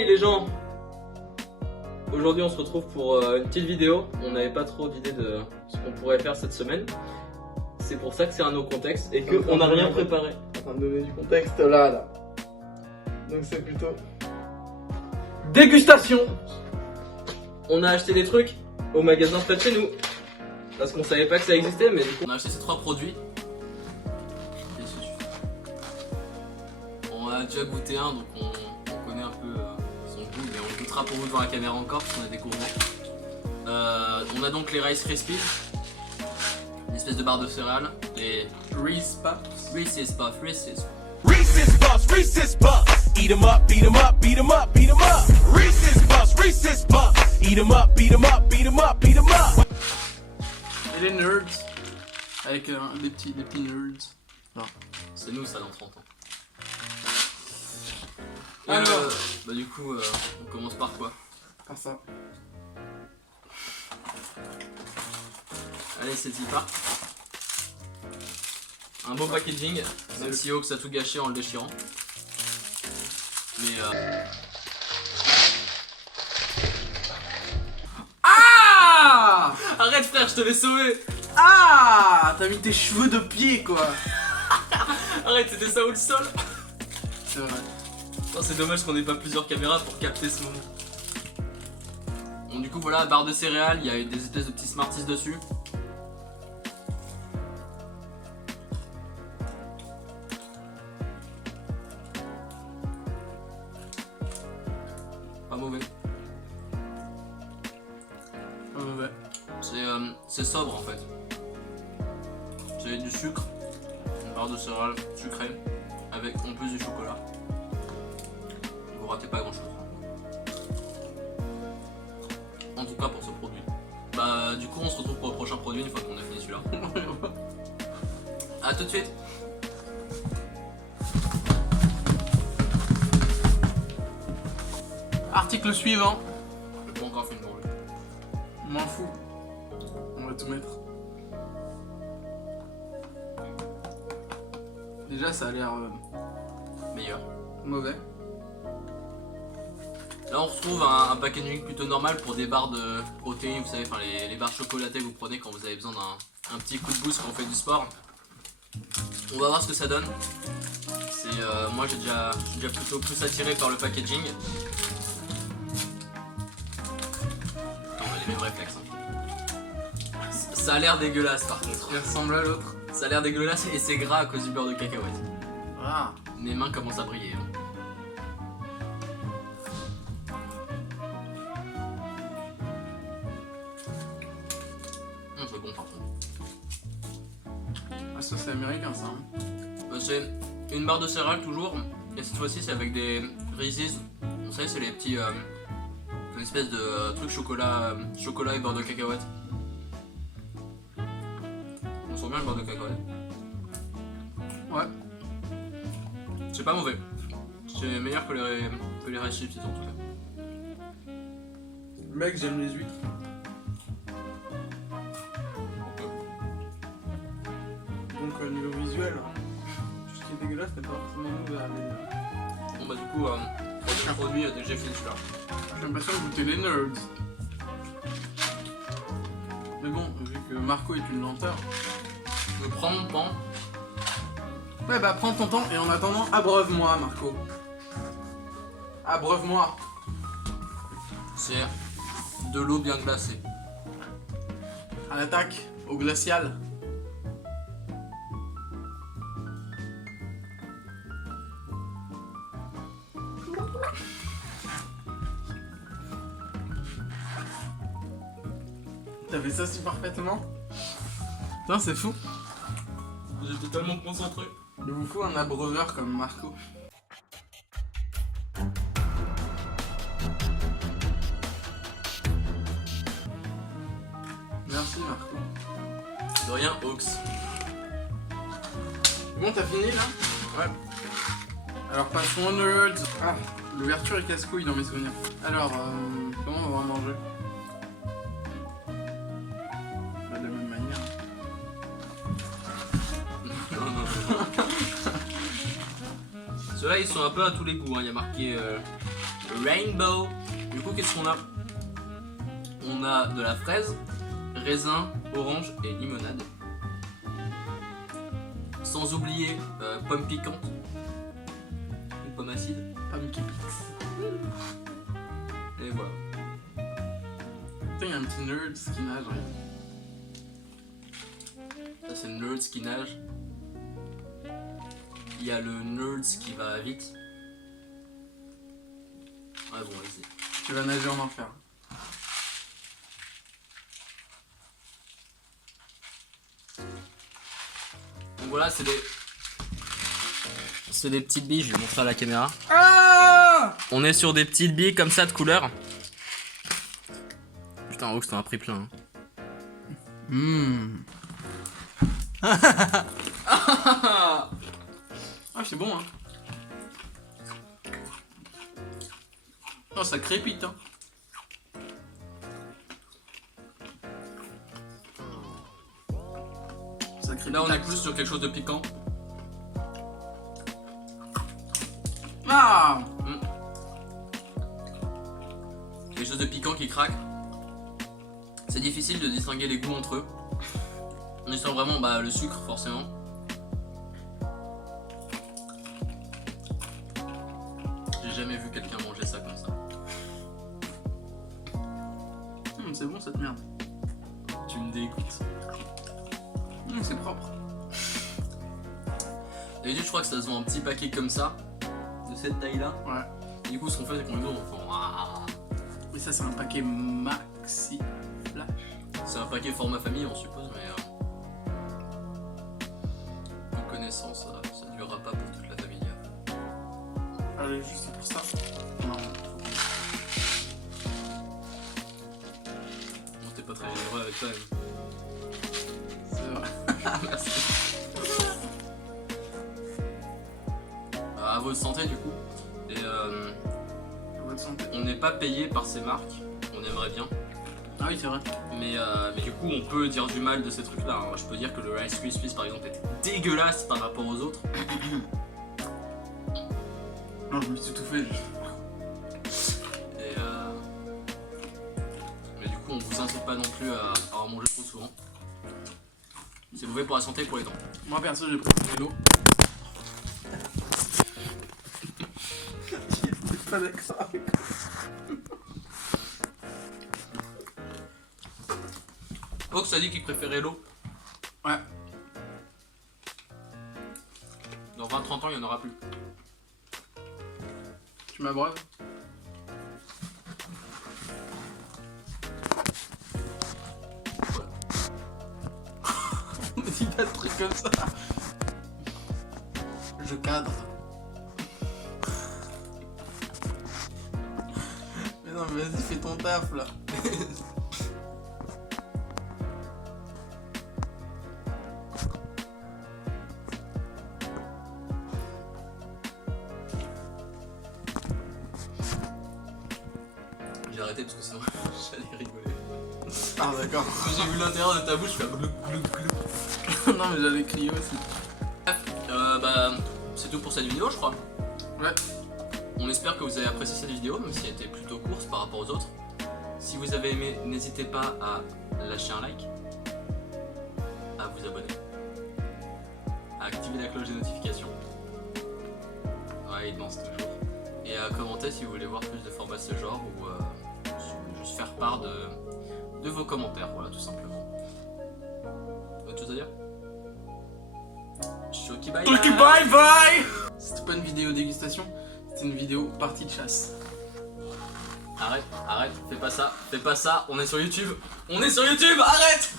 Hey les gens! Aujourd'hui on se retrouve pour une petite vidéo. On n'avait pas trop d'idées de ce qu'on pourrait faire cette semaine. C'est pour ça que c'est un no contexte et qu'on n'a rien préparé. En train de donner du contexte là. Donc c'est plutôt Dégustation! On a acheté des trucs au magasin près de chez nous. Parce qu'on savait pas que ça existait, mais du coup on a acheté ces 3 produits. On a déjà goûté un, donc on connaît un peu son goût, mais on goûtera pour vous devant la caméra encore parce qu'on a des gourmands. On a donc les Rice Krispies, une espèce de barre de céréales, les Reese's Puffs, Reese's Puffs, Reese's Puffs, eat 'em up, beat 'em up, beat 'em up, beat 'em up. Reese's Puffs, eat 'em up, beat 'em up, beat 'em up, beat 'em up. Et les nerds, avec des petits nerds. Non. C'est nous ça dans 30 ans. Alors, bah du coup, on commence par quoi? par ça. Allez, c'est y part. Un beau packaging, même si Ox a tout gâché en le déchirant. Mais Ah! arrête frère, je te l'ai sauvé. Ah! T'as mis tes cheveux de pied quoi. Arrête, c'était ça ou le sol? C'est vrai. Oh, c'est dommage qu'on ait pas plusieurs caméras pour capter ce moment. Bon, du coup voilà, barre de céréales, il y a des espèces de petits Smarties dessus. Pas mauvais. Pas mauvais. C'est sobre en fait. C'est du sucre, une barre de céréales sucrée, avec en plus du chocolat. Vous ratez pas grand chose. En tout cas pour ce produit. Bah du coup on se retrouve pour le prochain produit une fois qu'on a fini celui-là. A tout de suite. Article suivant. J'ai pas encore fait une bourre. M'en fous. On va tout mettre. Déjà ça a l'air Meilleur. mauvais. Là on retrouve un packaging plutôt normal pour des barres de protéines, vous savez, enfin les barres chocolatées que vous prenez quand vous avez besoin d'un petit coup de boost quand on fait du sport. On va voir ce que ça donne. Moi je suis déjà plutôt plus attiré par le packaging. On a les mêmes réflexes. Hein. Ça a l'air dégueulasse par contre. Il ressemble à l'autre. Ça a l'air dégueulasse et c'est gras à cause du beurre de cacahuète. Ah. Mes mains commencent à briller. Hein. C'est bon par contre. Ah ça c'est américain ça. Hein. C'est une barre de céréales toujours, et cette fois-ci c'est avec des Reese's. Vous savez, c'est les petits. Une espèce de truc chocolat et beurre de cacahuète. On sent bien le beurre de cacahuète. Ouais. C'est pas mauvais. C'est meilleur que les Rice Chips en tout cas. Mec, j'aime les huîtres. Donc au niveau visuel, tout ce qui est dégueulasse n'est pas forcément mauvais. Bon bah du coup, prochain produit, dès que j'ai fini celui-là. J'ai l'impression de goûter les nerds. Mais bon, vu que Marco est une lenteur. Je prends mon temps. Ouais bah prends ton temps et en attendant, abreuve-moi Marco. Abreuve-moi. C'est de l'eau bien glacée. À l'attaque, au glacial. T'as fait ça si parfaitement. Putain c'est fou. J'étais tellement concentré. Il vous faut un abreuveur comme Marco. Merci Marco. De rien, Ox. Bon t'as fini là? Ouais. Alors passons aux nerds. Ah, l'ouverture est casse-couille dans mes souvenirs. Alors, comment on va en manger? Bah, de la même manière. Ceux-là ils sont un peu à tous les goûts, hein. Il y a marqué Rainbow. Du coup, qu'est-ce qu'on a? On a de la fraise, raisin, orange et limonade. Sans oublier pomme piquante ou pomme acide. Pumpkin Pix. Et voilà. Putain, il y a un petit nerd qui nage. Ça, c'est le nerds qui nage. Il y a le nerds qui va vite. Ouais, bon, vas-y. Tu vas nager en enfer. Donc voilà, c'est des petites billes, je vais montrer à la caméra. Ah! On est sur des petites billes comme ça de couleur. Putain, Rox, t'en as pris plein. Hein. Ah, c'est bon, hein. Oh, ça crépite, hein. Ça crépite. Là, on est plus sur quelque chose de piquant. Ah! Quelque chose de piquant qui craque. C'est difficile de distinguer les goûts entre eux. On sent vraiment le sucre, forcément. J'ai jamais vu quelqu'un manger ça comme ça. C'est bon cette merde. Tu me dégoûtes. C'est propre. D'habitude, je crois que ça se vend un petit paquet comme ça, de cette taille-là. Ouais. Et du coup, ce qu'on fait, c'est qu'on les ouvre, on fait waouh. Mais ça, c'est un paquet maxi flash. C'est un paquet format famille, on suppose, mais en connaissance, ça durera pas pour toute la famille. Allez, juste pour ça. Non. Bon, t'es pas très généreux avec toi. C'est vrai. Merci. À votre santé, du coup. Et Bonne santé. on n'est pas payé par ces marques, on aimerait bien. Ah oui, c'est vrai. Mais du coup, on peut dire du mal de ces trucs-là. Hein. Je peux dire que le Rice Krispies, par exemple, est dégueulasse par rapport aux autres. Non, je me suis tout fait. Et mais du coup, on vous incite pas non plus à en manger trop souvent. C'est mauvais pour la santé et pour les dents. Moi, perso, j'ai préféré l'eau. J'étais pas d'accord avec ça. Ox a dit qu'il préférait l'eau. Ouais. Dans 20-30 ans, il n'y en aura plus. Tu m'abreuves? On me dit pas de trucs comme ça. Je cadre. Mais non, mais vas-y, fais ton taf là. J'ai arrêté parce que sinon j'allais rigoler. Ah, d'accord. J'ai vu l'intérieur de ta bouche faire glou glou glou. Non, mais j'allais crier aussi. C'est tout pour cette vidéo, je crois. Ouais. On espère que vous avez apprécié cette vidéo, même si elle était plutôt courte par rapport aux autres. Si vous avez aimé, n'hésitez pas à lâcher un like, à vous abonner, à activer la cloche des notifications. Ouais, il danse toujours. Et à commenter si vous voulez voir plus de formats de ce genre ou juste faire part de vos commentaires, voilà, tout simplement. Autre chose à dire? Choki bye bye! Bye bye! C'était pas une vidéo dégustation, c'était une vidéo partie de chasse. Arrête, fais pas ça, on est sur YouTube, arrête!